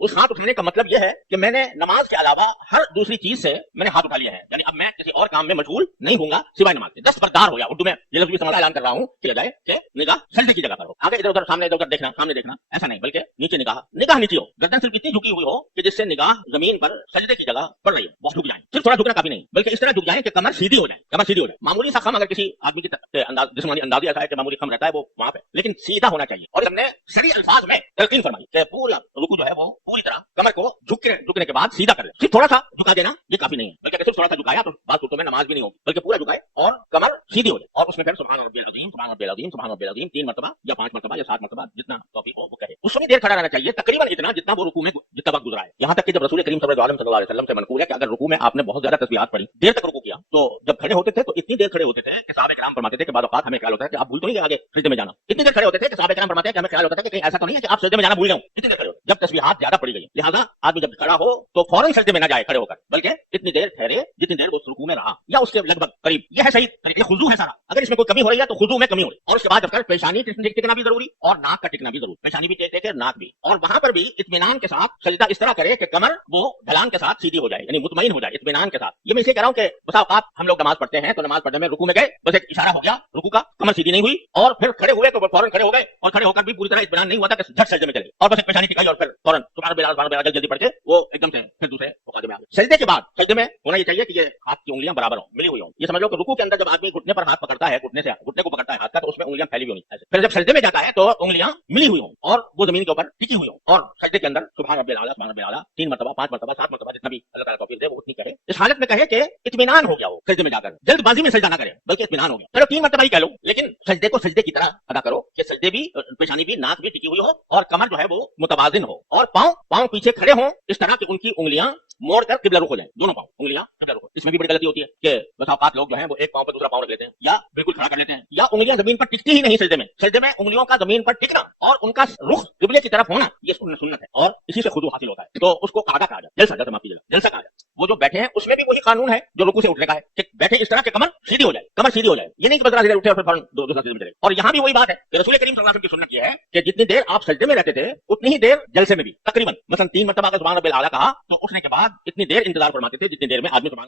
उस हाथ उठाने का मतलब यह है कि मैंने नमाज के अलावा हर दूसरी चीज से मैंने हाथ उठा लिया है, यानी अब मैं किसी और काम में मशगूल नहीं होऊंगा सिवाय नमाज के। दस्तबरदार हो गया, उर्दू में ये लफ्ज़ भी समझ ऐलान कर रहा हूँ किया जाए कि निगाह सजदे की जगह पर हो, आगे इधर उधर सामने इधर उधर देखना, सामने देखना ऐसा नहीं, बल्कि नीचे निगाह नीचे हो, गर्दन सिर्फ इतनी झुकी हुई हो कि जिससे निगाह जमीन पर सजदे की जगह पड़ रही है, बहुत झुक जाए, सिर्फ थोड़ा झुकना काफी नहीं, बल्कि इस तरह झुक जाए कि कमर सीधी हो जाए, कमर सीधी हो जाए। मामूली सा खम अगर किसी आदमी के अंदाज जिस्मानी अंदाज ऐसा है कि मामूली खम रहता है वो वहां पे, लेकिन सीधा होना चाहिए। और हमने सही अल्फाज में तलकीन फरमाई कि पूरा रुकू जो है वो पूरी तरह कमर को झुकने के बाद सीधा कर ले, सिर्फ थोड़ा सा झुका देना ये काफी नहीं है, बल्कि अगर सिर्फ थोड़ा सा झुकाया तो बात सूरतों में नमाज भी नहीं होगी, बल्कि पूरा झुकाए और कमर सीधी हो जाए, और उसमें फिर सुभान रब्बियल अज़ीम, सुभान रब्बियल अज़ीम, सुभान रब्बियल अज़ीम 3 मरतबा या 5 मरतबा या 7 मरतबा जितना तौफीक हो वो कहे। उसमें देर खड़ा रहना चाहिए, तकरीबन इतना जितना वो रुकू में जितना वक्त गुजरा है। यहाँ तक कि जब रसूल करीम सल्लल्लाहु अलैहि वसल्लम से मनकूल है कि अगर रुकू में आपने बहुत ज्यादा तस्बीहात पढ़ी, देर तक रुकू किया, तो जब खड़े होते थे तो इतनी देर खड़े होते थे कि सहाबा किराम फरमाते थे कि बाद औक़ात हमें ख्याल होता है कि आप भूल तो नहीं गए आगे सजदे में जाना, इतनी देर खड़े होते थे कि सहाबा किराम फरमाते हैं कि हमें ख्याल होता था कि कहीं ऐसा तो नहीं है कि आप सजदे में जाना भूल जाओ, इतनी देर खड़े हो जब तस्बीहात ज्यादा पड़ी गई। लिहाजा आदमी जब खड़ा हो तो फौरन सजदे में न जाए खड़े होकर, बल्कि इतनी देर ठहरे जितनी देर वो रुकू में रहा या उसके लगभग करीब। यह है सही तरीके, खुजू है सारा। अगर इसमें कोई कमी हो रही है तो खुजू में कमी हो रही है, और उसके बाद जब पेशानी टिकना भी जरूरी और नाक का टिकना भी जरूरी, पेशानी भी टेके नाक भी, और वहां पर भी इत्मीनान के साथ सजदा इस तरह करे कि कमर वो ढलान के साथ सीधी हो जाए, यानी मुतमईन हो जाए इत्मीनान के साथ। ये मैं इसे कह रहा हूं कि बसा औक़ात हम लोग नमाज पढ़ते हैं तो नमाज पढ़ने में रुकू में गए, बस एक इशारा हो गया रुकू का, कमर सीधी नहीं हुई, और फिर खड़े हुए तो फौरन खड़े हो गए, और खड़े होकर भी पूरी तरह इत्मीनान नहीं हुआ था कि झट सजदे में चले, और बस एक पेशानी टिकाई और फिर फौरन सुभान रब्बियल जल्दी पढ़ के वो एकदम से फिर दूसरे मुकादमे में आ गए। सजदे के बाद सजदे में होना ये चाहिए कि ये हाथ की उंगलियां बराबर हो, मिली हुई हो। ये समझ लो कि रुकू के अंदर जब आदमी घुटने पर हाथ पकड़ता है, घुटने को पकड़ता है हाथ का, तो उसमें उंगलियां फैली हुई होनी। फिर जब सजदे में जाता है तो उंगलियां मिली हुई हो और वो जमीन के ऊपर टिकी हुई हो, और सजदे के अंदर सुभान रब्बियल आला, सुभान रब्बियल आला 3 मरतबा 5 मरतबा 7 मरतबा जितना भी अल्लाह ताला तौफीक दे वो उतनी करे। इस हालत में कहे कि इत्मीनान हो गया हो सजदे में जाकर, जल्दबाजी में सजदा ना करे बल्कि इत्मीनान हो गया। चलो 3 मरतबा ही कह लो, लेकिन सजदे को सजदे की तरह अदा करो कि सजदे भी, पेशानी भी, नाक भी टिकी हुई हो और कमर जो है वो मुतवाजिन हो, और पांव पीछे खड़े हों इस तरह कि उनकी उंगलियां मोड़ कर किबला रुख हो जाए, दोनों पांव उंगलियां किबला रुख। इसमें भी बड़ी गलती होती है कि बस औक़ात लोग जो है वो एक पांव पर दूसरा पांव रख लेते हैं या बिल्कुल खड़ा कर लेते हैं, या उंगलियां जमीन पर टिकती ही नहीं सजदे में। सजदे में उंगलियों का जमीन पर टिकना और उनका रुख किबले की तरफ होना ये सुन्नत है, और इसी से खुदू हासिल होता है। तो उसको कादा कहा जाए, जलसा माफ कीजिएगा, जलसा कहा जाए। वो जो बैठे हैं उसमें भी वही कानून है जो रुकू से उठने का है कि बैठे इस तरह के कमर सीधी हो जाए, कमर सीधी हो जाए, ये नहीं कि बदला उठे और फिर फौरन दूसरा सजदे में चले। और यहाँ भी वही बात है कि रसूल करीम सल्लल्लाहु अलैहि वसल्लम की सुन्नत ये है कि जितनी देर आप सजदे में रहते थे उतनी ही देर जलसे में भी, तकरीबन मसलन 3 मरतबा का सुभान रब्बियल आला कहा तो उठने के बाद इतनी देर इंतजार फरमाते थे जितनी देर में आदमी सुभान